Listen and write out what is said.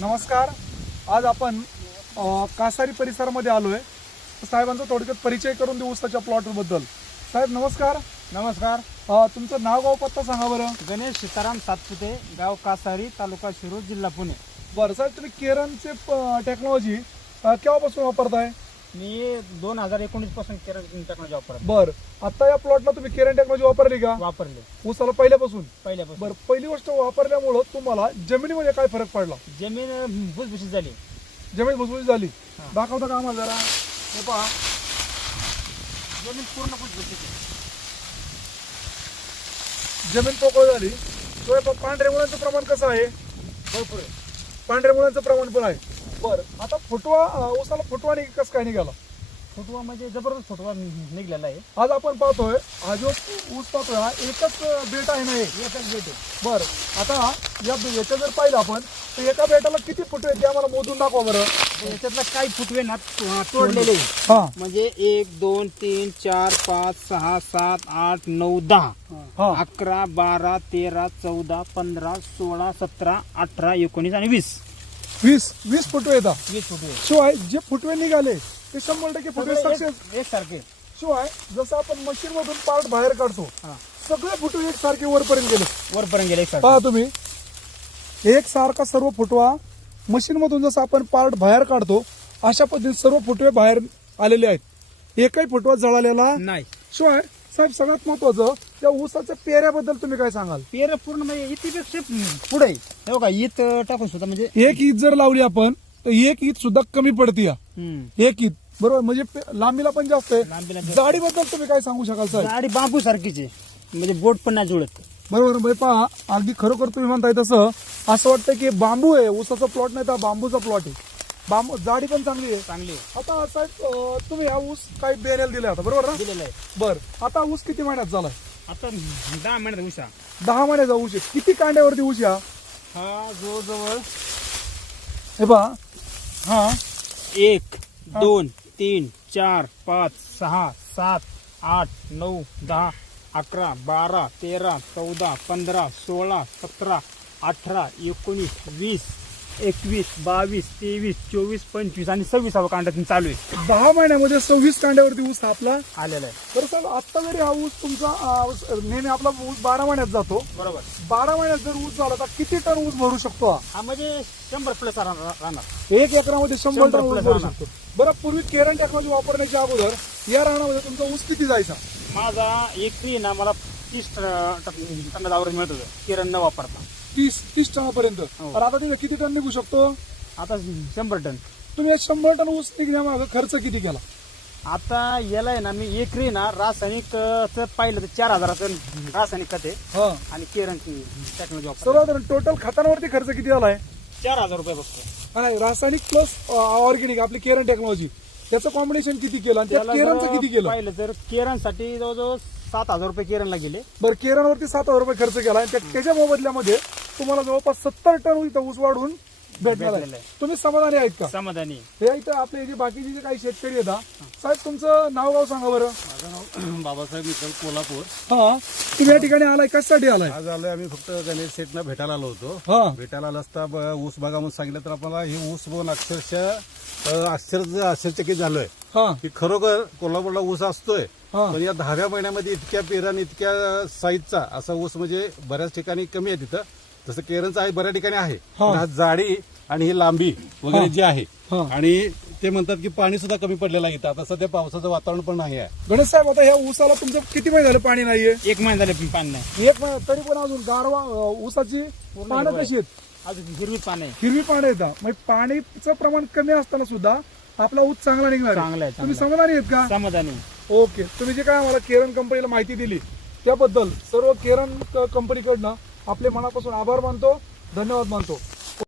नमस्कार. आज आपण कासारी परिसरामध्ये आलोय. साहेबांचा थोडक्यात परिचय करून देऊ ऊसाच्या प्लॉटबद्दल साहेब नमस्कार. नमस्कार. तुमचं नाव गाव पत्ता सांगा बरं. गणेश सीताराम सातपुते गाव कासारी तालुका शिरूर जिल्हा पुणे. बरं साहेब तुम्ही केरनचे टेक्नॉलॉजी केव्हापासून वापरताय? मी दोन हजार एकोणीसपासून केरळ टेक्नॉलॉजी वापरत बरं. आता या प्लॉटला तुम्ही केरन टेक्नॉलॉजी वापरली का? वापरले. ऊसाला पहिल्यापासून? पहिल्यापासून. बरं पहिली गोष्ट वापरल्यामुळं तुम्हाला जमिनीमध्ये काय फरक पडला? जमीन भुसभुशीत झाली. जमीन भुसभुशीत झाली. हा. दाखवता का आम्हाला जरा? हे पहा. जमीन पूर्ण भुसभुशीत. जमीन पोकळ झाली. शिवाय प- पांढऱ्या मुळांचं प्रमाण कसं आहे? भरपूर. पांढऱ्या मुळांचं प्रमाण पण आहे. बरं. आता फुटवा ऊसाला फुटवा निघ कसं काय निघाला? फुटवा म्हणजे जबरदस्त फुटवा निघलेला आहे. आज आपण पाहतोय हा जो ऊस पाहतोय हा एकच बेट आहे ना एक एकच बेट आहे. बरं. आता या याचं जर पाहिलं आपण तर एका बेटाला किती फुटवे आहेत ते आम्हाला मोजून दाखवा बरं. तर याच्यातलं काही फुटवे ना तो- तोडलेले आहे. हा. म्हणजे एक दोन तीन चार पाच सहा सात आठ नऊ दहा. हा. अकरा बारा तेरा चौदा पंधरा सोळा सतरा अठरा एकोणीस आणि वीस. वीस वीस फुटवे येतात. वीस फुटवे. शिवाय जे फुटवे निघाले ते शंभर टक्के फुटवे सक्सेस. एक- एकसारखे शिवाय जसं आपण मशीन मधून पार्ट बाहेर काढतो हा. सगळे फुटवे एकसारखे वरपर्यंत गेले. वरपर्यंत गेले पहा तुम्ही. एक सारखा सर्व फुटवा मशीन मधून जसं आपण पार्ट बाहेर काढतो अशा पद्धतीने सर्व फुटवे बाहेर आलेले आहेत. एकही फुटवा जळालेला नाही. शिवाय साहेब सगळ्यात महत्वाचं त्या ऊसाच्या पेऱ्याबद्दल तुम्ही काय सांगाल? पेर पूर्ण म्हणजे इथेपेक्षा पुढे. आहे. हे बघा ईत टाकून सुद्धा म्हणजे एक ईद जर लावली आपण तर एक ईद सुद्धा कमी पडते या. हम्म. एक ईद बरोबर? म्हणजे पे- लांबीला पण जास्त आहे. जास्त. जाडीबद्दल तुम्ही काय सांगू शकाल साहेब? गाडी बांबू सारखीच. आहे म्हणजे बोट पण नाही जुळत. बरोबर? म्हणजे पहा अगदी खरोखर तुम्ही म्हणताय तसं. असं वाटतं की बांबू आहे ऊसाचा प्लॉट नाही तर बांबूचा प्लॉट आहे. बांबू जाडी पण चांगली आहे. चांगली आहे. आता साहेब अं, तुम्ही हा ऊस काही बेरेल दिले आता बरोबर ना? दिलेलं आहे. बर. आता ऊस किती महिन्यात झालाय? आता दहा महिन्यात उषा दहा महिन्याचा ऊस आहे. किती कांड्यावरती ऊस या हा जवळजवळ हे पहा. हा. एक दोन तीन चार पाच सहा सात आठ नऊ दहा अकरा बारा तेरा चौदा पंधरा सोळा सतरा अठरा एकोणीस वीस एकवीस बावीस तेवीस चोवीस पंचवीस आणि सव्वीसावं कांड्यातून चालू आहे. दहा महिन्यामध्ये सव्वीस कांड्यावरती ऊस आपला आलेला आहे. बरं साहेब आता जरी हा ऊस तुमचा अं, ऊस- नेहमी आपला ऊस बारा महिन्यात जातो. बरोबर. बारा महिन्यात जर ऊस झाला तर किती टन ऊस भरू शकतो हा? हा म्हणजे शंभर प्लस राहणार एक एकरामध्ये शंभर शंभर टन ऊस plus भरू. शकतो. बरं पूर्वी केरन टेक्नॉलॉजी वापरण्याच्या अगोदर या रानामध्ये तुमचा ऊस किती जायचा? माझा एकरी ना मला तीस टन आवरेज मिळत होतं. किरण न वापरता. तीस तीस टनापर्यंत. हो. तर आता तिथे किती टन निघू शकतो? आता शंभर टन. तुम्ही शंभर टन ऊस निघण्यामागे खर्च किती केला? आता याला आहे ना मी एकरी ना रासायनिक अं, चं पाहिलं तर चार हजाराचं रासायनिक खत हा. आणि किरण टेक्नॉलॉजी वापर सर्वसाधारण टोटल खतांवरती खर्च किती झालाय चार हजार रुपये बघतो रासायनिक प्लस ऑर्गॅनिक आपली केरन टेक्नॉलॉजी त्याचं कॉम्बिनेशन किती केलं? आणि केरनचं किती केलं? पाहिलं तर केरणसाठी जवळजवळ सात हजार रुपये केरणला गेले. बरं केरनवरती सात हजार रुपये खर्च केला आणि त्या- त्याच्या मोबदल्यामध्ये तुम्हाला जवळपास सत्तर टन इथं ऊस वाढून भेटणार भेटलेलं आहे. आहे. तुम्ही समाधानी आहेत का? समाधानी. हे इथं आपले जे बाकीचे जे काही शेतकरी येतात साहेब तुमचं नाव गाव सांगा बरं. माझं नाव बाबासाहेब मित्तल कोल्हापूर. हा. तुम्ही या ठिकाणी आलाय कशासाठी आलाय? आज आलोय आम्ही फक्त गणेश सेटना भेटायला आलो होतो. हा. भेटायला आलो असता ब- ऊस बागा म्हणून सांगितलं तर आपल्याला हे ऊस बघून अक्षरशः अ, आश्चर्य आश्चर्यचकित झालोय. हा. की खरोखर कोल्हापूरला ऊस असतोय हा. पण या दहाव्या महिन्यामध्ये इतक्या पेरान इतक्या साईजचा असा ऊस म्हणजे बऱ्याच ठिकाणी कमी आहे तिथं. तसं केरनचं आहे बऱ्याच ठिकाणी आहे. हा. पण हा जाडी आणि ही लांबी वगैरे जी आहे हा. आणि ते म्हणतात की पाणी सुद्धा कमी पडलेलं आहे इथं. आता सध्या पावसाचं वातावरण पण नाही आहे. गणेश साहेब आता ह्या ऊसाला तुमचं किती महिने झाले पाणी नाहीये? एक महिना झाले पण नाही. एक महिना तरी पण अजून गारवा अं, ऊसाची पानं. कशी आहेत? अजून हिरवी पाणी आहे हिरवी पानं येतात म्हणजे पाणीचं प्रमाण कमी असताना सुद्धा आपला ऊस चांगला निघणार चांगला आहे, तुम्ही चांगला समाधानी आहेत का? समाधानी ओके. तुम्ही जे काय आम्हाला केरन कंपनीला माहिती दिली त्याबद्दल सर्व केरन क- कंपनीकडनं आपले मनापासून आभार मानतो धन्यवाद मानतो.